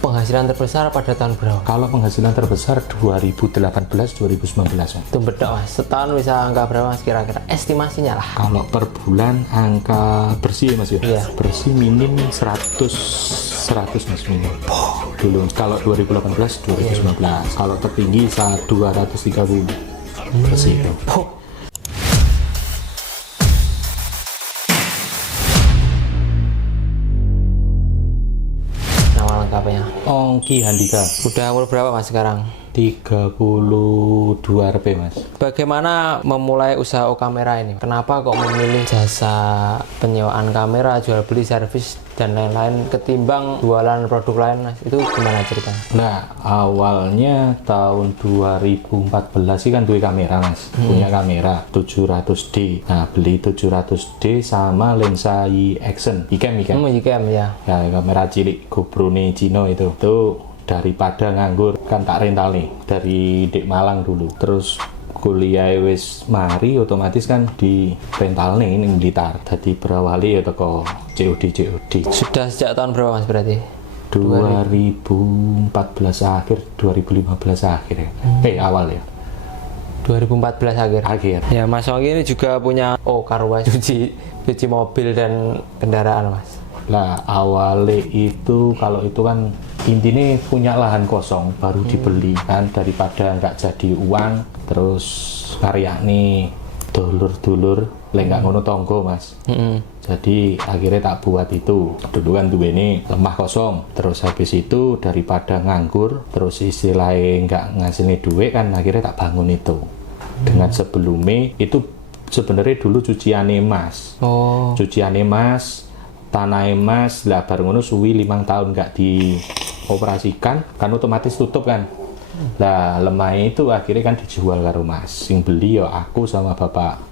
Penghasilan terbesar pada tahun berapa? Kalau penghasilan terbesar 2018-2019 Mas. Itu beda Mas, setahun bisa angka berapa Mas kira-kira? Estimasinya lah. Kalau per bulan angka bersih ya Mas ya? Iya. Bersih minim 100 Mas minim. Dulu kalau 2018-2019. Kalau tertinggi 230 bersih itu. Nama lengkapnya. Ongki Handika. Udah umur berapa Mas sekarang? 32 Rp Mas. Bagaimana memulai usaha kamera ini? Kenapa kok memilih jasa penyewaan kamera, jual beli, servis dan lain-lain ketimbang jualan produk lain Mas? Itu gimana ceritanya? Nah, awalnya tahun 2014 sih kan duwe kamera Mas. Punya kamera 700D. Nah, beli 700D sama lensa action. Ikem. Ikem ya. Ya, kamera cilik GoPro nih Cino itu. Tuh daripada nganggur kan tak rental nih dari Dek Malang dulu. Terus kuliah wis mari otomatis kan di rental nih ning Blitar. Dadi berawali ya teko COD. Sudah sejak tahun berapa Mas berarti? 2014 akhir, 2015 akhir ya. Awal ya. 2014 akhir. Ya Mas Ongki ini juga punya car wash, cuci mobil dan kendaraan Mas. Lah awalnya itu kalau itu kan intinya punya lahan kosong baru dibeli kan, daripada nggak jadi uang terus karya nih dulur lek nggak ngono tonggo Mas. Jadi akhirnya tak buat itu. Dulu kan tuh ini lemah kosong, terus habis itu daripada nganggur terus istilahnya nggak ngasilin duit kan, akhirnya tak bangun itu. Dengan sebelumnya itu sebenarnya dulu cucian emas. Cucian emas, tanah emas lah, baru ngono suwi 5 tahun nggak dioperasikan kan otomatis tutup kan. Lah lemahnya itu akhirnya kan dijual karo Mas, sing beli ya aku sama bapak.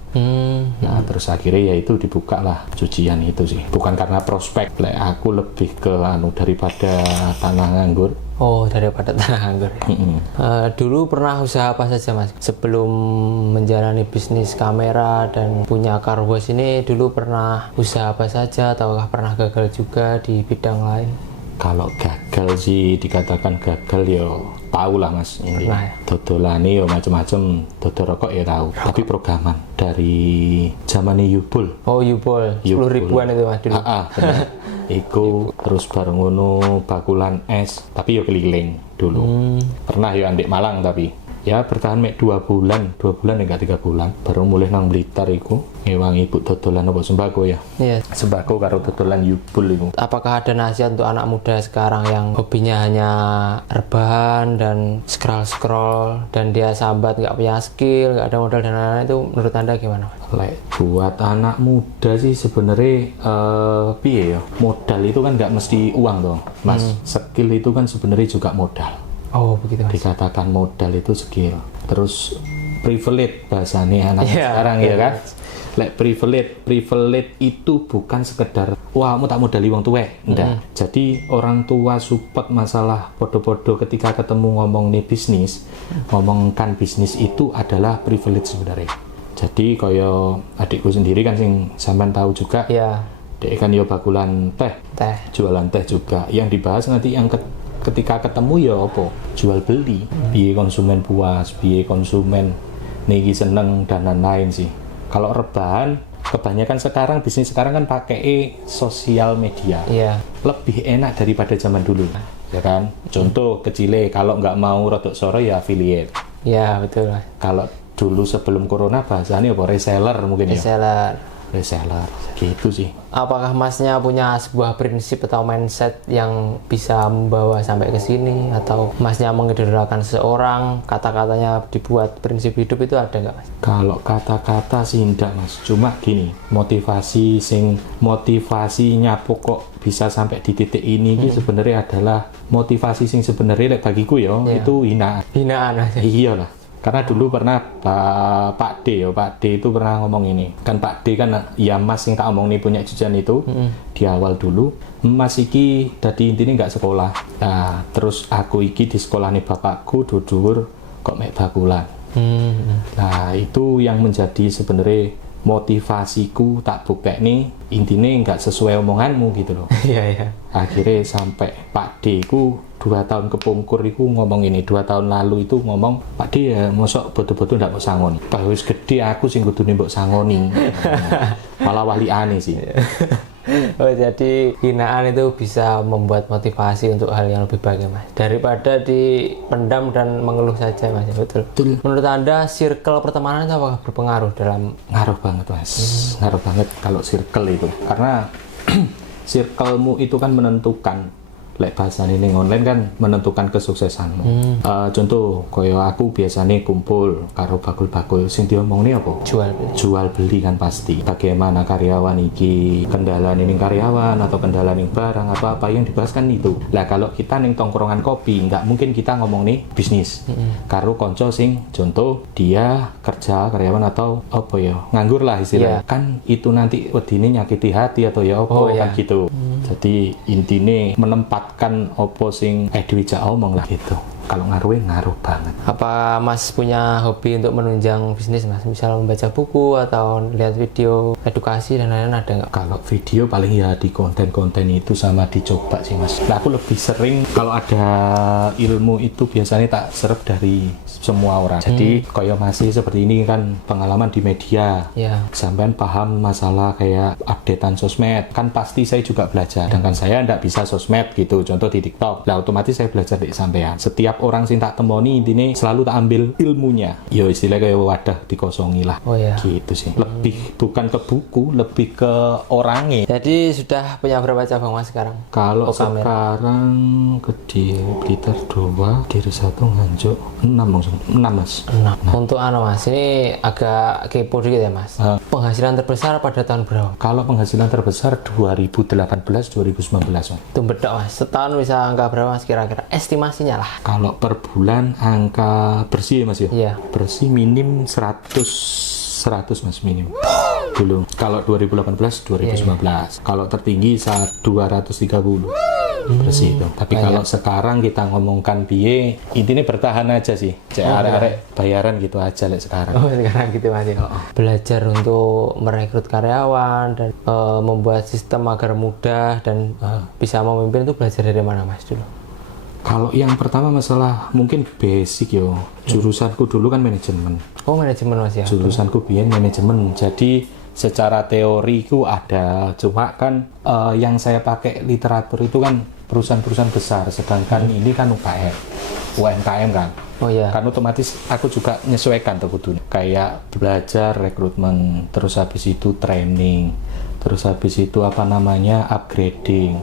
Nah terus akhirnya ya itu dibuka lah cucian itu sih, bukan karena prospek, aku lebih ke daripada tanah nganggur. Daripada tanah anggur ya. Dulu pernah usaha apa saja Mas? Sebelum menjalani bisnis kamera dan punya car wash ini, dulu pernah usaha apa saja ataukah pernah gagal juga di bidang lain? Kalau gagal sih dikatakan gagal ya tahu lah Mas. Pernah ya? Dodolane ya macam-macam, dodol rokok ya tahu. Tapi programan dari zamannya Yubul. Yubul, 10 ribuan itu Mas dulu. Benar. Iku terus bareng ngono bakulan es, tapi yo keliling dulu. Pernah yo andek Malang tapi ya bertahan mek 2 bulan enggak 3 bulan baru mulai nang Blitar iku ngewangi ibu dodolan apa sembako ya. Iya. Sembako karo dodolan Yubul iku. Apakah ada nasihat untuk anak muda sekarang yang hobinya hanya rebahan dan scroll dan dia sambat nggak punya skill, nggak ada modal dan lain-lain, itu menurut Anda gimana? Buat anak muda sih sebenarnya piye ya, modal itu kan nggak mesti uang dong Mas. Skill itu kan sebenarnya juga modal. Begitu Mas. Dikatakan modal itu skill. Terus privilege bahasanya anak sekarang ya kan. Privilege itu bukan sekedar wah kamu tak modali wong tuwek, enggak. Jadi orang tua support masalah podo-podo ketika ketemu ngomong nih bisnis, ngomongkan bisnis itu adalah privilege sebenarnya. Jadi kaya adikku sendiri kan sing sampean tahu juga. Iya. Dia kan yo bakulan teh. Jualan teh juga. Yang dibahas nanti yang ketika ketemu ya apa? Jual beli. Piye konsumen puas, piye konsumen niki seneng dan lain-lain sih. Kalau rebahan kebanyakan sekarang bisnis sekarang kan pakai sosial media. Iya. Lebih enak daripada zaman dulu. Ya kan? Contoh kecile kalau nggak mau rodok sore ya affiliate. Iya, betul. Kalau dulu sebelum corona bahasanya apa? Reseller mungkin ya? Reseller, gitu sih. Apakah Masnya punya sebuah prinsip atau mindset yang bisa membawa sampai ke sini? Atau Masnya mengidolakan seseorang, kata-katanya dibuat prinsip hidup itu ada nggak Mas? Kalau kata-kata sih enggak Mas, cuma gini, motivasinya pokok bisa sampai di titik ini sebenarnya adalah motivasi sing sebenarnya bagiku ya, itu hinaan aja. Iyalah. Karena dulu pernah Pak D itu pernah ngomong ini. Kan Pak D kan ya Mas yang tak omong nih punya jajan itu di awal dulu. Mas iki tadi intinya nggak sekolah. Nah, terus aku iki di sekolah nih bapakku dudur kok mek bakulan. Nah, itu yang menjadi sebenarnya motivasiku tak bukti nih intinya nggak sesuai omonganmu gitu loh. Iya. Akhirnya sampai Pak D ku 2 tahun kepungkur itu ngomong ini, 2 tahun lalu itu ngomong, Pak D ya mosok bodo-bodo ndak mau sangoni. Pak wis gede aku sing kudune mbok sangoni. Malah waliane sih. Oh, jadi hinaan itu bisa membuat motivasi untuk hal yang lebih baik ya, Mas. Daripada dipendam dan mengeluh saja, Mas. Betul. Menurut Anda circle pertemanan itu apakah berpengaruh dalam? Ngaruh banget, Mas. Ngaruh banget kalau circle itu. Karena circlemu itu kan menentukan, lek bahasane ning online kan menentukan kesuksesanmu. Contoh koyo aku biasanya kumpul karo bakul-bakul sing diomongne apa? Jual beli kan pasti. Bagaimana karyawan iki, kendala ning karyawan atau kendala ning barang apa yang dibahas kan itu. Lah kalau kita ning tongkrongan kopi nggak mungkin kita ngomong nih bisnis. Karo konco sing contoh dia kerja karyawan atau apa ya nganggur lah istilahnya. Kan itu nanti wedine nyakiti hati atau ya apa kan gitu. Jadi intine menempatkan opo sing Dwi jak omong lah gitu. Kalau ngaruh banget. Apa Mas punya hobi untuk menunjang bisnis, Mas? Misal membaca buku atau lihat video edukasi dan lain-lain, ada nggak? Kalau video paling ya di konten-konten itu sama dicoba sih, Mas. Nah, aku lebih sering kalau ada ilmu itu biasanya tak serap dari semua orang. Jadi kayak masih seperti ini kan pengalaman di media. Sampean paham masalah kayak updatean sosmed. Kan pasti saya juga belajar. Sedangkan saya nggak bisa sosmed gitu. Contoh di TikTok. Lah otomatis saya belajar dari sampean. Setiap orang sing tak temoni intinya selalu tak ambil ilmunya. Yo istilahnya kayak wadah dikosongi lah. Gitu sih. Lebih bukan ke buku, lebih ke orangnya. Jadi sudah punya berapa cabang, Mas, sekarang? Kalau sekarang di Blitar 2, Diri 1, Nganjuk 6, Mas. 6. Untuk Mas, ini agak kepo dikit ya, Mas. Penghasilan terbesar pada tahun berapa? Kalau penghasilan terbesar 2018-2019, Mas. Itu bedok, Mas. Setahun bisa angka berapa, Mas, kira-kira? Estimasinya lah. Kalau per bulan angka bersih ya, Mas ya? Iya. Bersih minim 100 Mas minim. Dulu. Kalau 2018-2019. Kalau tertinggi 230. Bersih itu. Tapi kalau sekarang kita ngomongkan biaya, intinya bertahan aja sih. Arek-arek bayaran gitu aja sekarang. Sekarang gitu, Mas. Belajar untuk merekrut karyawan dan membuat sistem agar mudah dan bisa memimpin itu belajar dari mana, Mas, dulu? Kalau yang pertama masalah mungkin basic yo. Jurusanku dulu kan manajemen. Manajemen, Mas ya. Jurusanku biyen manajemen. Jadi secara teoriku ada, cuma kan yang saya pakai literatur itu kan perusahaan-perusahaan besar, sedangkan ini kan UMKM kan. Kan otomatis aku juga menyesuaikan tuh kudu. Kayak belajar rekrutmen, terus habis itu training, terus habis itu upgrading,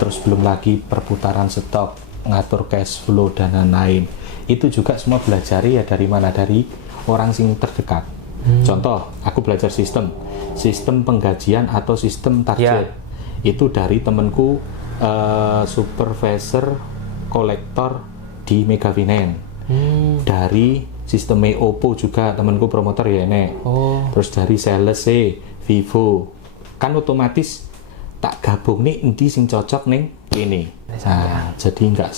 terus belum lagi perputaran stok, ngatur cash flow dan lain-lain. Itu juga semua belajar ya dari mana? Dari orang sing terdekat. Contoh, aku belajar sistem penggajian atau sistem target. Itu dari temenku supervisor kolektor di Mega Finance. Dari sistem Oppo juga temenku promotor ya nek. Terus dari sales Vivo. Kan otomatis tak gabung nih endi sing cocok ning ini. Nah, jadi nggak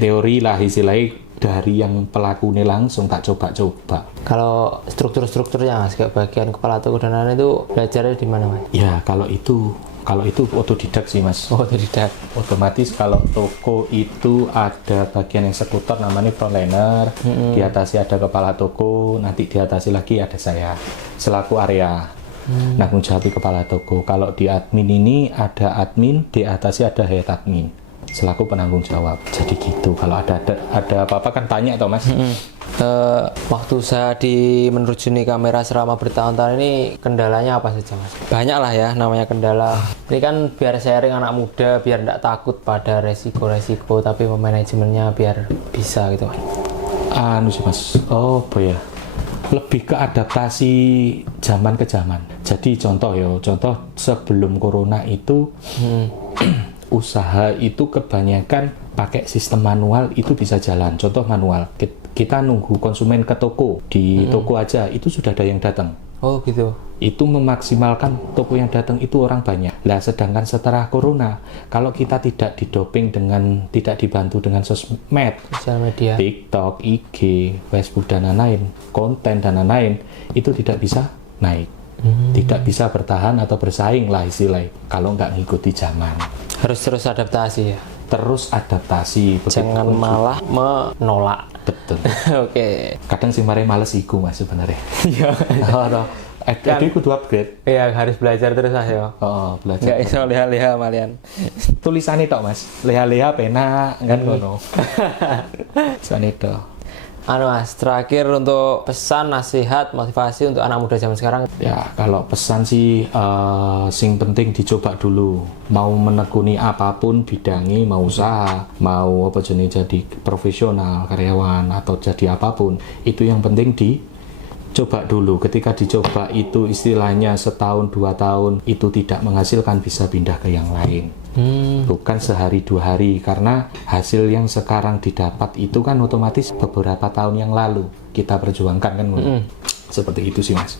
teori lah istilahnya, dari yang pelakunya langsung tak coba-coba. Kalau strukturnya, Mas, kayak bagian kepala toko dan lain-lain itu belajarnya di mana, Mas? Ya, kalau itu otodidak sih, Mas. Otodidak. Otomatis kalau toko itu ada bagian eksekutor namanya frontliner, di atasnya ada kepala toko, nanti di atasnya lagi ada saya selaku area. Nanggung jawab kepala toko. Kalau di admin ini ada admin, di atasnya ada head admin selaku penanggung jawab. Jadi gitu. Kalau ada apa-apa kan tanya toh, Mas. Waktu saya menerjuni kamera selama bertahun-tahun ini kendalanya apa saja, Mas? Banyak lah ya namanya kendala. Ini kan biar sharing anak muda, biar tidak takut pada resiko-resiko, tapi manajemennya biar bisa gitu, Mas. Sih, Mas. Apa ya? Lebih ke adaptasi zaman ke zaman. Jadi contoh sebelum corona itu usaha itu kebanyakan pakai sistem manual itu bisa jalan. Contoh manual, kita nunggu konsumen ke toko, di toko aja itu sudah ada yang datang. Gitu. Itu memaksimalkan toko yang datang itu orang banyak. Lah sedangkan setelah corona, kalau kita tidak tidak dibantu dengan sosmed, sosial media, TikTok, IG, Facebook dan lain-lain, konten dan lain-lain, itu tidak bisa naik. Tidak bisa bertahan atau bersaing lah istilahnya kalau nggak ngikuti zaman. Harus terus adaptasi ya. terus adaptasi. Jangan malah menolak. Betul. Oke. Kadang sing mare males iku Mas sebenarnya. Iya. Jadi kudu upgrade. Iya, harus belajar terus Mas ya. Oh, belajar. Nggak iso leha-leha malian. Tulisane tok Mas. Leha-leha pena kan ngono. Tulisane tok. Mas, terakhir untuk pesan, nasihat, motivasi untuk anak muda zaman sekarang. Ya, kalau pesan sih sing penting dicoba dulu. Mau menekuni apapun bidangi, mau usaha, mau apa jenis jadi profesional, karyawan atau jadi apapun, itu yang penting dicoba dulu. Ketika dicoba itu istilahnya setahun 2 tahun itu tidak menghasilkan, bisa pindah ke yang lain. Bukan sehari 2 hari, karena hasil yang sekarang didapat itu kan otomatis beberapa tahun yang lalu kita perjuangkan kan. Seperti itu sih Mas.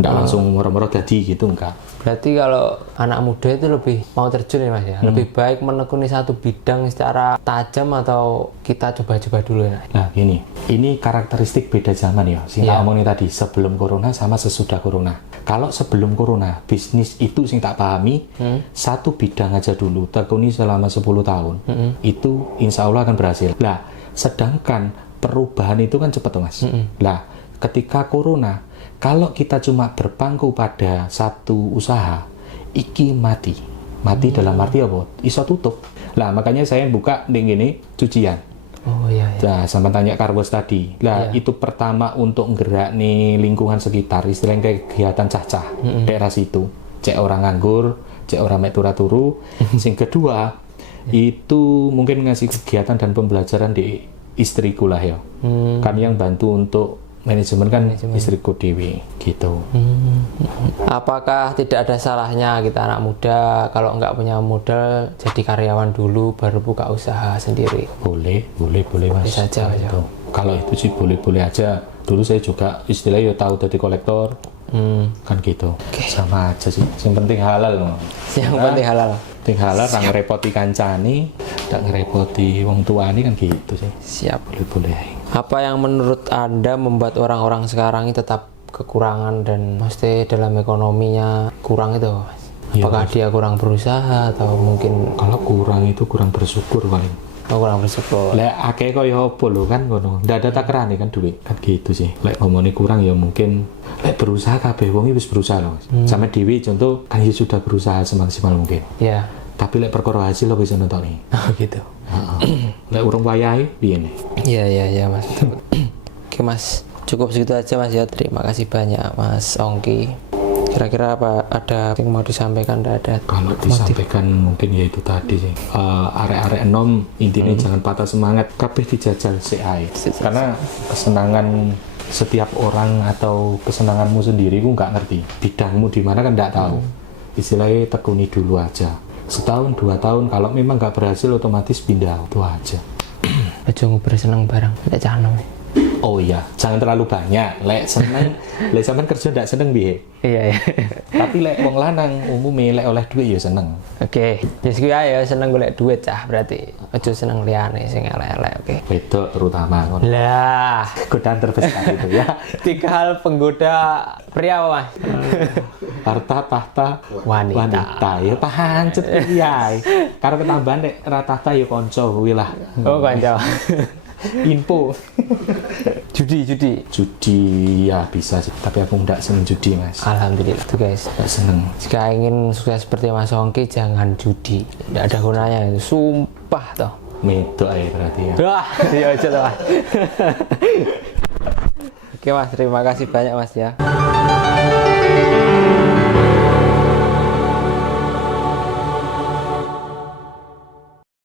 Nggak langsung moro-moro jadi gitu, enggak. Berarti kalau anak muda itu lebih mau terjun ya Mas ya, lebih baik menekuni satu bidang secara tajam atau kita coba-coba dulu ya? Nah gini, ini karakteristik beda zaman ya. Sing tak omongin tadi, sebelum corona sama sesudah corona. Kalau sebelum corona, bisnis itu sing tak pahami, satu bidang aja dulu, tekuni selama 10 tahun, itu insya Allah akan berhasil. Lah, sedangkan perubahan itu kan cepat Mas. Lah, ketika corona, kalau kita cuma berpangku pada satu usaha, iki mati. Mati dalam arti apa? Iso tutup. Lah, makanya saya buka ning ini cucian. Oh iya. Nah, sama tanya Karwos tadi. Lah, itu pertama untuk gerak nih lingkungan sekitar, istilahnya kegiatan cacah daerah situ. Cek orang nganggur, cek orang mek turu. Sing kedua, itu mungkin ngasih kegiatan dan pembelajaran di istriku lah ya. Kan yang bantu untuk manajemen kan istriku dewi gitu. Apakah tidak ada salahnya kita anak muda kalau nggak punya modal jadi karyawan dulu baru buka usaha sendiri? Boleh Mas. Bisa aja. Gitu. Kalau itu sih boleh aja. Dulu saya juga istilahnya tahu dari kolektor. Kan gitu. Sama aja sih. Yang penting halal loh. Yang penting halal. Penting halal, nggak ngerepoti kancani, nggak ngerepoti wong tuani kan gitu sih. Siap. Boleh. Apa yang menurut Anda membuat orang-orang sekarang ini tetap kekurangan dan mesti dalam ekonominya kurang itu? Apakah dia kurang berusaha atau mungkin kalau kurang itu kurang bersyukur paling. kurang bersyukur. Lek akeh kaya apa lho kan ngono. Ndak ada takerane kan duit. Kan gitu sih. Lek ngomongnya kurang ya mungkin lek berusaha kabeh wong wis berusaha lho. Sampe dhewe contoh kan ya sudah berusaha semaksimal mungkin. Iya. Tapi lek perkara hasil lo bisa nonton. Oh gitu. Lek urung wayahe piye nih? Iya Mas. Oke Mas, cukup segitu aja Mas ya. Terima kasih banyak Mas Ongki. Kira-kira apa ada yang mau disampaikan? Ada kalau disampaikan mungkin ya itu tadi sih, arek-arek enom intinya jangan patah semangat, kabeh dijajal CI karena kesenangan setiap orang atau kesenanganmu sendiri gue nggak ngerti bidangmu di mana kan nggak tahu. Istilahnya tekuni dulu aja, setahun 2 tahun, kalau memang nggak berhasil otomatis pindah, itu aja. Aja ngobrol seneng bareng lek canom. Oh iya, jangan terlalu banyak. Lek seneng, lek sampean kerja ndak seneng piye? Iya. Tapi lek wong lanang umumnya lek oleh duit ya seneng. Oke, wis kuwi ae seneng golek duit cah berarti. Aja seneng liyane sing elek-elek, oke. Wedok terutama ngono. Lah, Godaan terbesar itu ya. 3 hal penggoda pria apa, Mas? Harta, tahta, Wanita. ya pancet ya. Karena ketambahan nek ra tahta ya kanca kuwi lah. Oh, kanca. Info. Judi. Judi ya bisa sih, tapi aku nggak seneng judi Mas. Alhamdulillah tuh guys. Nggak seneng. Jika ingin sukses seperti Mas Ongki, jangan judi. Tidak ada gunanya itu. Sumpah toh. Medok aja berarti ya. Wah, ya aja lah. Oke Mas, terima kasih banyak Mas ya.